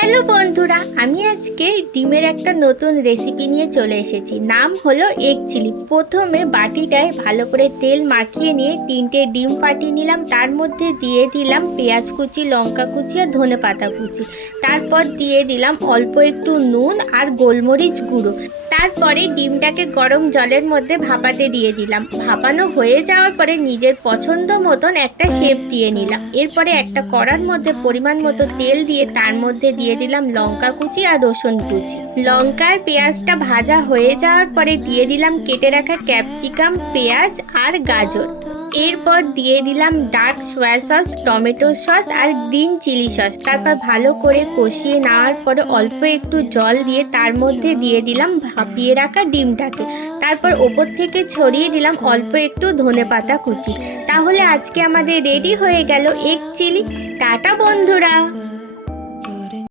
Hello বন্ধুরা, আমি আজকে ডিমের একটা নতুন রেসিপি নিয়ে চলে এসেছি। নাম হলো এগ চিলি। প্রথমে বাটিটায় ভালো করে তেল মাখিয়ে নিয়ে 3টে ডিম ফাটিয়ে নিলাম। তার মধ্যে দিয়ে দিলাম পেঁয়াজ কুচি, লঙ্কা কুচি আর ধনেপাতা কুচি। তারপর দিয়ে দিলাম অল্প একটু নুন আর গোলমরিচ গুঁড়ো। তারপরে ডিমটাকে গরম জলের মধ্যে ভাপাতে দিয়ে দিলাম। ভাপানো হয়ে যাওয়ার পরে নিজের পছন্দ মতন একটা শেপ দিয়ে নিলাম। এরপরে একটা কড়ার মধ্যে পরিমাণ মতো তেল দিয়ে তার মধ্যে দিয়ে দিলাম লঙ্কা কুচি আর রসুন কুচি। লঙ্কা আর পেঁয়াজটা ভাজা হয়ে যাওয়ার পরে দিয়ে দিলাম কেটে রাখা ক্যাপসিকাম, পেঁয়াজ আর গাজর। এরপর দিয়ে দিলাম dark soya sauce, tomato sauce আর গ্রিন চিলি সস। তারপর ভালো করে কষিয়ে নেওয়ার পরে অল্প একটু জল দিয়ে তার মধ্যে দিয়ে দিলাম ভাপিয়ে রাখা ডিমটাকে। তারপর ওপর থেকে ছড়িয়ে দিলাম অল্প একটু ধনেপাতা কুচি। তাহলে আজকে আমাদের রেডি হয়ে গেল এগ চিলি। টাটা বন্ধুরা।